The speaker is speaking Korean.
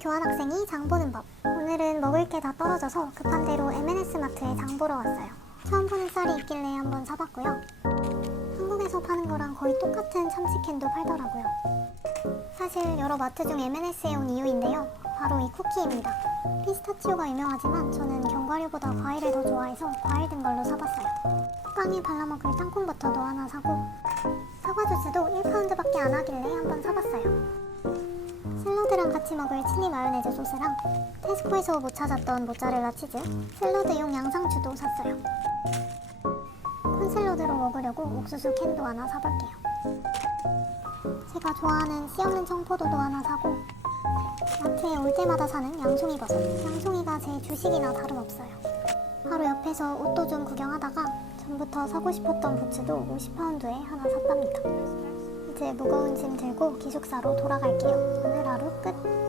교환학생이 장 보는 법. 오늘은 먹을 게 다 떨어져서 급한 대로 M&S 마트에 장 보러 왔어요. 처음 보는 쌀이 있길래 한번 사봤고요. 한국에서 파는 거랑 거의 똑같은 참치캔도 팔더라고요. 사실 여러 마트 중 M&S에 온 이유인데요. 바로 이 쿠키입니다. 피스타치오가 유명하지만 저는 견과류보다 과일을 더 좋아해서 과일 든 걸로 사봤어요. 빵에 발라먹을 땅콩버터도 하나 사고 사과 주스도 1파운드밖에 안 하길래. 샐러드랑 같이 먹을 칠리 마요네즈 소스랑 테스코에서 못 찾았던 모짜렐라 치즈, 샐러드용 양상추도 샀어요. 콘샐러드로 먹으려고 옥수수 캔도 하나 사볼게요. 제가 좋아하는 씨 없는 청포도도 하나 사고 마트에 올 때마다 사는 양송이 버섯. 양송이가 제 주식이나 다름없어요. 바로 옆에서 옷도 좀 구경하다가 전부터 사고 싶었던 부츠도 50파운드에 하나 샀답니다. 이제 무거운 짐 들고 기숙사로 돌아갈게요. 오늘 하루 끝.